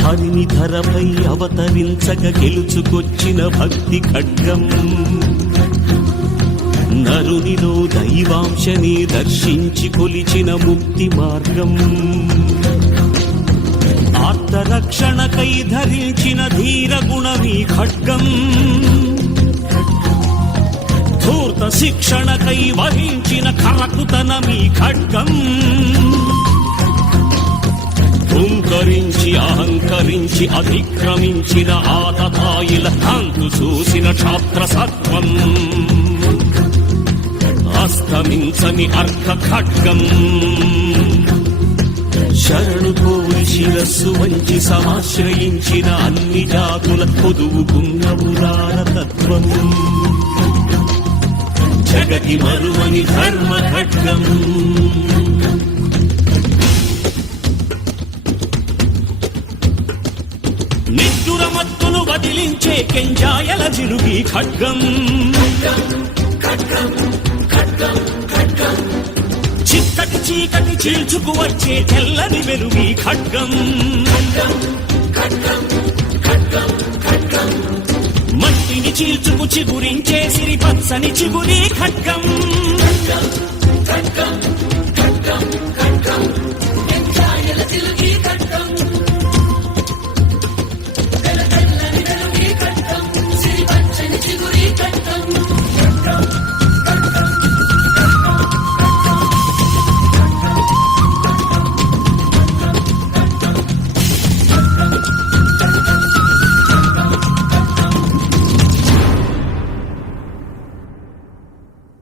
హరిని ధరపై అవతరించక గెలుచుకొచ్చిన భక్తి ఖడ్గం, నరునిలో దైవాంశని దర్శించి కొలిచిన ముక్తి మార్గం, ఆత్మరక్షణకై ధరించిన ధీర గుణమీ ఖడ్గం, ధూర్త శిక్షణకై వహించిన కరకుతనమీ ఖడ్గం, హుంకరించి అహంకరించి అతిక్రమించిన ఆతతాయిల కాంతు చూసిన క్షాత్రసత్వం, అస్తమించని అర్క ఖడ్గం, శరణు కోరి శిరస్సు వంచి సమాశ్రయించిన అన్ని జాతుల పొదువుకున్న ఉదార తత్వం, జగతి మరువని ధర్మ ఖడ్గం. నిద్దురమత్తును వదిలించే కెంజాయల జిలుగి ఖడ్గం, చిక్కటి చీకటి చీల్చుకు వచ్చే తెల్లని వెలుగి ఖడ్గం, మట్టిని చీల్చుకు చిగురించే సిరి పచ్చని చిగురి ఖడ్గం.